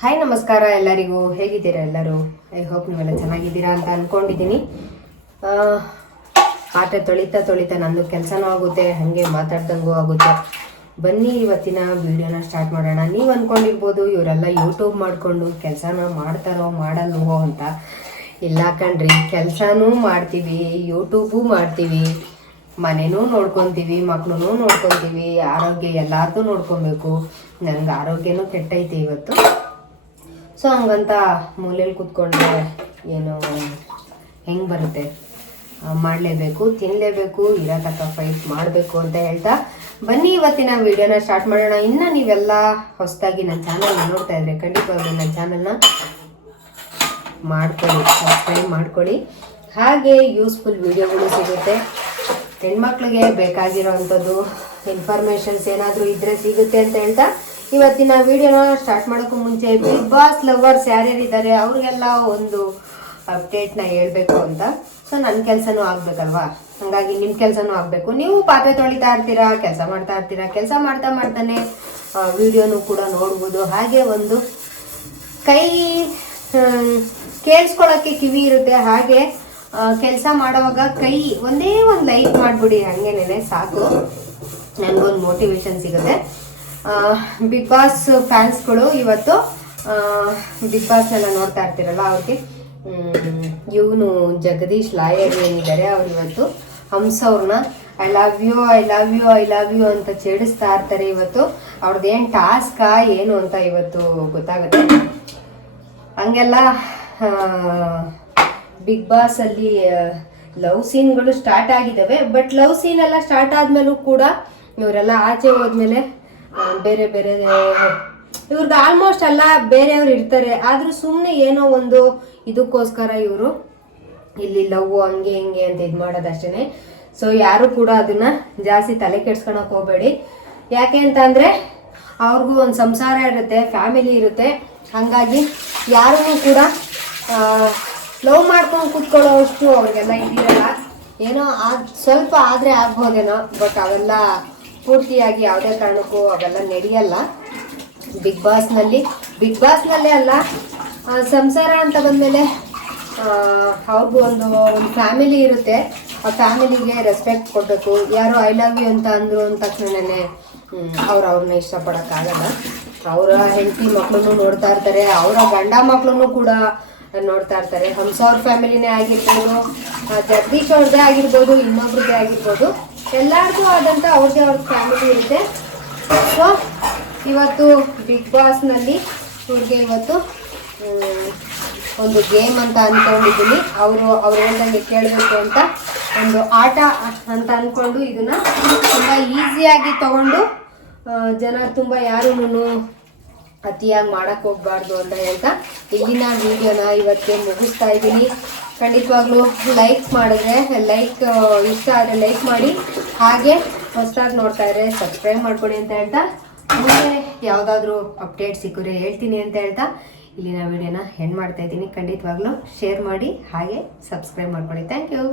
Hi ನಮಸ್ಕಾರ ಎಲ್ಲರಿಗೂ. ಹೇಗಿದ್ದೀರಾ ಎಲ್ಲರೂ? ಐ ಹೋಪ್ ನೀವೆಲ್ಲ ಚೆನ್ನಾಗಿದ್ದೀರಾ ಅಂತ ಅಂದ್ಕೊಂಡಿದ್ದೀನಿ. ಪಾತ್ರೆ ತೊಳಿತಾ ನಂದು ಕೆಲಸನೂ ಆಗುತ್ತೆ, ಹಾಗೆ ಮಾತಾಡ್ದಂಗೂ ಆಗುತ್ತೆ. ಬನ್ನಿ ಇವತ್ತಿನ ವಿಡಿಯೋನ ಸ್ಟಾರ್ಟ್ ಮಾಡೋಣ. ನೀವು ಅಂದ್ಕೊಂಡಿರ್ಬೋದು ಇವರೆಲ್ಲ ಯೂಟ್ಯೂಬ್ ಮಾಡಿಕೊಂಡು ಕೆಲಸನ ಮಾಡ್ತಾರೋ ಮಾಡಲ್ವೋ ಅಂತ. ಇಲ್ಲ ಕಣ್ರಿ, ಕೆಲಸನೂ ಮಾಡ್ತೀವಿ, ಯೂಟ್ಯೂಬು ಮಾಡ್ತೀವಿ, ಮನೆನೂ ನೋಡ್ಕೊತೀವಿ, ಮಕ್ಕಳನ್ನೂ ನೋಡ್ಕೊತೀವಿ, ಆರೋಗ್ಯ ಎಲ್ಲಾರ್ದು ನೋಡ್ಕೊಬೇಕು. ನನಗೆ ಆರೋಗ್ಯನೂ ಕೆಟ್ಟೈತೆ ಇವತ್ತು. ಸೊ ಹಂಗಂತ ಮೂಲೆಯಲ್ಲಿ ಕೂತ್ಕೊಂಡ್ರೆ ಏನು ಹೆಂಗೆ ಬರುತ್ತೆ? ಮಾಡಲೇಬೇಕು, ತಿನ್ನಲೇಬೇಕು, ಇರೋ ತಕ್ಕ ಫೈಟ್ ಮಾಡಬೇಕು ಅಂತ ಹೇಳ್ತಾ ಬನ್ನಿ ಇವತ್ತಿನ ವಿಡಿಯೋನ ಸ್ಟಾರ್ಟ್ ಮಾಡೋಣ. ಇನ್ನು ನೀವೆಲ್ಲ ಹೊಸದಾಗಿ ನನ್ನ ಚಾನಲ್ನ ನೋಡ್ತಾ ಇದ್ರೆ ಖಂಡಿತವಾಗ್ಲೂ ನನ್ನ ಚಾನಲ್ನ ಮಾಡ್ಕೊಳ್ಳಿ, ಸಬ್ಸ್ಕ್ರೈಬ್ ಮಾಡ್ಕೊಳ್ಳಿ. ಹಾಗೆ ಯೂಸ್ಫುಲ್ ವಿಡಿಯೋಗಳು ಸಿಗುತ್ತೆ, ಹೆಣ್ಮಕ್ಳಿಗೆ ಬೇಕಾಗಿರೋ ಅಂಥದ್ದು ಇನ್ಫಾರ್ಮೇಷನ್ಸ್ ಏನಾದರೂ ಇದ್ದರೆ ಸಿಗುತ್ತೆ ಅಂತ ಹೇಳ್ತಾ ಇವತ್ತಿನ ವಿಡಿಯೋನ ಸ್ಟಾರ್ಟ್ ಮಾಡೋಕ್ಕೂ ಮುಂಚೆ ಬಿಗ್ ಬಾಸ್ ಲವರ್ಸ್ ಯಾರ್ಯಾರಿದ್ದಾರೆ ಅವ್ರಿಗೆಲ್ಲ ಒಂದು ಅಪ್ಡೇಟ್ನ ಹೇಳ್ಬೇಕು ಅಂತ. ಸೊ ನನ್ನ ಕೆಲಸನೂ ಆಗಬೇಕಲ್ವಾ, ಹಾಗಾಗಿ ನಿಮ್ಮ ಕೆಲಸನೂ ಆಗಬೇಕು. ನೀವು ಪಾತ್ರೆ ತೊಳಿತಾ ಇರ್ತೀರಾ, ಕೆಲಸ ಮಾಡ್ತಾ ಇರ್ತೀರಾ, ಕೆಲಸ ಮಾಡ್ತಾನೆ ವಿಡಿಯೋನು ಕೂಡ ನೋಡ್ಬೋದು. ಹಾಗೆ ಒಂದು ಕೈ ಕೇಳಿಸ್ಕೊಳ್ಳೋಕ್ಕೆ ಕಿವಿ ಇರುತ್ತೆ. ಹಾಗೆ ಕೆಲಸ ಮಾಡುವಾಗ ಕೈ ಒಂದೇ ಒಂದು ಲೈಕ್ ಮಾಡಿಬಿಡಿ, ಹಾಗೇನೆ ಸಾಕು, ನನಗೊಂದು ಮೋಟಿವೇಶನ್ ಸಿಗುತ್ತೆ. ಬಿಗ್ ಬಾಸ್ ಫ್ಯಾನ್ಸ್ಗಳು ಇವತ್ತು ಬಿಗ್ ಬಾಸ್ನೆಲ್ಲ ನೋಡ್ತಾ ಇರ್ತೀರಲ್ಲ ಅವ್ರಿಗೆ ಇವನು ಜಗದೀಶ್ ಲಾಯರ್ ಏನಿದ್ದಾರೆ ಅವ್ರು ಇವತ್ತು ಹಂಸ ಅವ್ರನ್ನ I love you I love you I love you ಅಂತ ಚೇಡಿಸ್ತಾ ಇರ್ತಾರೆ. ಇವತ್ತು ಅವ್ರದ್ದೇನು ಟಾಸ್ಕಾ ಏನು ಅಂತ ಇವತ್ತು ಗೊತ್ತಾಗುತ್ತೆ. ಹಂಗೆಲ್ಲ ಬಿಗ್ ಬಾಸ್ ಅಲ್ಲಿ ಲವ್ ಸೀನ್ಗಳು ಸ್ಟಾರ್ಟ್ ಆಗಿದ್ದಾವೆ. ಬಟ್ ಲವ್ ಸೀನ್ ಎಲ್ಲ ಸ್ಟಾರ್ಟ್ ಆದ್ಮೇಲೂ ಕೂಡ ಇವರೆಲ್ಲ ಆಚೆ ಹೋದ್ಮೇಲೆ ಬೇರೆ ಬೇರೆ ಇವ್ರಿಗೆ ಆಲ್ಮೋಸ್ಟ್ ಎಲ್ಲ ಬೇರೆಯವ್ರು ಇರ್ತಾರೆ. ಆದ್ರೂ ಸುಮ್ಮನೆ ಏನೋ ಒಂದು ಇದಕ್ಕೋಸ್ಕರ ಇವರು ಇಲ್ಲಿ ಲವ್ ಹಂಗೆ ಹಿಂಗೆ ಅಂತ ಇದು ಮಾಡೋದಷ್ಟೇ. ಸೊ ಯಾರು ಕೂಡ ಅದನ್ನ ಜಾಸ್ತಿ ತಲೆ ಕೆಡ್ಸ್ಕೊಳಕ್ ಹೋಗ್ಬೇಡಿ. ಯಾಕೆ ಅಂತ ಅಂದ್ರೆ ಅವ್ರಿಗೂ ಒಂದು ಸಂಸಾರ ಇರುತ್ತೆ, ಫ್ಯಾಮಿಲಿ ಇರುತ್ತೆ. ಹಾಗಾಗಿ ಯಾರೂ ಕೂಡ ಲವ್ ಮಾಡ್ಕೊಂಡು ಕೂತ್ಕೊಳ್ಳೋ ಅಷ್ಟು ಅವ್ರಿಗೆಲ್ಲ ಇದಿರಲ್ಲ. ಏನೋ ಸ್ವಲ್ಪ ಆದರೆ ಆಗ್ಬೋದೇನೋ, ಬಟ್ ಅವೆಲ್ಲ ಪೂರ್ತಿಯಾಗಿ ಯಾವುದೇ ಕಾರಣಕ್ಕೂ ಅವೆಲ್ಲ ನಡೆಯಲ್ಲ ಬಿಗ್ ಬಾಸ್ನಲ್ಲೇ ಅಲ್ಲ. ಸಂಸಾರ ಅಂತ ಬಂದಮೇಲೆ ಅವ್ರಿಗೂ ಒಂದು ಫ್ಯಾಮಿಲಿ ಇರುತ್ತೆ. ಆ ಫ್ಯಾಮಿಲಿಗೆ ರೆಸ್ಪೆಕ್ಟ್ ಕೊಡಬೇಕು. ಯಾರು ಐ ಲವ್ ಯು ಅಂತ ಅಂದರು ಅಂದ ತಕ್ಷಣನೇ ಅವ್ರನ್ನ ಇಷ್ಟಪಡೋಕ್ಕಾಗಲ್ಲ. ಅವರ ಹೆಂಡತಿ ಮಕ್ಕಳನ್ನು ನೋಡ್ತಾ ಇರ್ತಾರೆ, ಅವರ ಗಂಡ ಮಕ್ಕಳನ್ನು ಕೂಡ ನೋಡ್ತಾ ಇರ್ತಾರೆ. ಹಂಸ ಅವ್ರ ಫ್ಯಾಮಿಲಿನೇ ಆಗಿರ್ಬೋದು, ಜಗದೀಶ್ ಅವ್ರದ್ದೇ ಆಗಿರ್ಬೋದು, ಇನ್ನೊಬ್ರದ್ದೇ ಆಗಿರ್ಬೋದು, ಎಲ್ಲರಿಗೂ ಆದಂಥ ಅವ್ರದ್ದೇ ಫ್ಯಾಮಿಲಿ ಇರುತ್ತೆ. ಸೊ ಇವತ್ತು ಬಿಗ್ ಬಾಸ್ನಲ್ಲಿ ಇವ್ರಿಗೆ ಇವತ್ತು ಒಂದು ಗೇಮ್ ಅಂತ ಅಂದ್ಕೊಂಡಿದ್ದೀನಿ. ಅವ್ರು ಹೇಳ್ದಂಗೆ ಕೇಳಬೇಕು ಅಂತ ಒಂದು ಆಟ ಅಂತ ಅಂದ್ಕೊಂಡು ಇದನ್ನ ತುಂಬ ಈಸಿಯಾಗಿ ತಗೊಂಡು ಜನ ತುಂಬ ಯಾರೂ ಅತಿಯಾಗಿ ಮಾಡಕ್ಕೆ ಹೋಗ್ಬಾರ್ದು ಅಂತ ಹೇಳ್ತಾ ಇಲ್ಲಿನ ವಿಡಿಯೋನ ಇವತ್ತಿಗೆ ಮುಗಿಸ್ತಾ ಇದ್ದೀನಿ. ಖಂಡಿತವಾಗ್ಲೂ ಲೈಕ್ ಮಾಡಿದ್ರೆ ಇಷ್ಟ ಆದರೆ ಲೈಕ್ ಮಾಡಿ. ಹಾಗೆ ಹೊಸದಾಗಿ ನೋಡ್ತಾ ಇದ್ರೆ ಸಬ್ಸ್ಕ್ರೈಬ್ ಮಾಡ್ಕೊಡಿ ಅಂತ ಹೇಳ್ತಾ ಮುಂದೆ ಯಾವುದಾದ್ರೂ ಅಪ್ಡೇಟ್ ಸಿಕ್ಕರೆ ಹೇಳ್ತೀನಿ ಅಂತ ಹೇಳ್ತಾ ಇಲ್ಲಿನ ವಿಡಿಯೋನ ಎಂಡ್ ಮಾಡ್ತಾ ಇದ್ದೀನಿ. ಖಂಡಿತವಾಗ್ಲೂ ಶೇರ್ ಮಾಡಿ ಹಾಗೆ ಸಬ್ಸ್ಕ್ರೈಬ್ ಮಾಡ್ಕೊಳ್ಳಿ. Thank you.